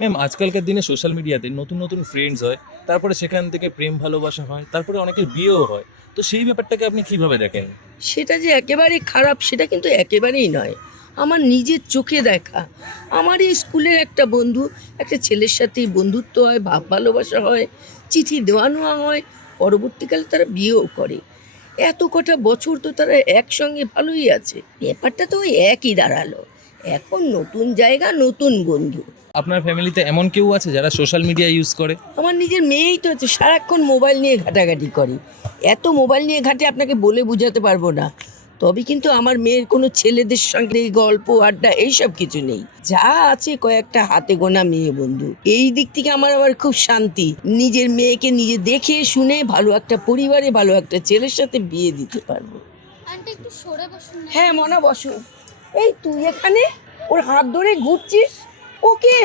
Ma'am, আজকালকার দিনে social মিডিয়াতে নতুন নতুন ফ্রেন্ডস হয়, তারপরে সেখান থেকে প্রেম ভালোবাসা হয়, তারপরে অনেকের বিয়েও হয়। তো সেই ব্যাপারটাকে আপনি কিভাবে দেখেন? সেটা যে একেবারে খারাপ সেটা কিন্তু একেবারেই নয়। আমার নিজের চোখে দেখা, আমার এই স্কুলের একটা বন্ধু, একটা ছেলের সাথেই বন্ধুত্ব হয়, ভাব ভালোবাসা হয়, চিঠি দেওয়া নেওয়া হয়, পরবর্তীকালে তারা বিয়েও করে। এত কটা বছর তো তারা একসঙ্গে ভালোই আছে, ব্যাপারটা তো ওই একই দাঁড়ালো। এখন নতুন জায়গা, নতুন বন্ধু। আপনার ফ্যামিলিতে এমন কেউ আছে যারা সোশ্যাল মিডিয়া ইউজ করে? আমার নিজের মেয়েই তো হচ্ছে, সারাক্ষণ মোবাইল নিয়ে ঘাটাঘাটি করে। এত মোবাইল নিয়ে ঘাটে আপনাকে বলে বোঝাতে পারবো না। তবে কিন্তু আমার মেয়ের কোনো ছেলেদের সঙ্গে এই গল্প আড্ডা এইসব কিছু নেই। যা আছে কয়েকটা হাতে গোনা মেয়ে বন্ধু। এই দিক থেকে আমার আবার খুব শান্তি, নিজের মেয়েকে নিজে দেখে শুনে ভালো একটা পরিবারে ভালো একটা ছেলের সাথে বিয়ে দিতে পারবো। আন্টি একটু সরে বসুন না। হ্যাঁ মনা বসো। এই তুই এখানে ওর হাত ধরে ঘুরছিস, ওকে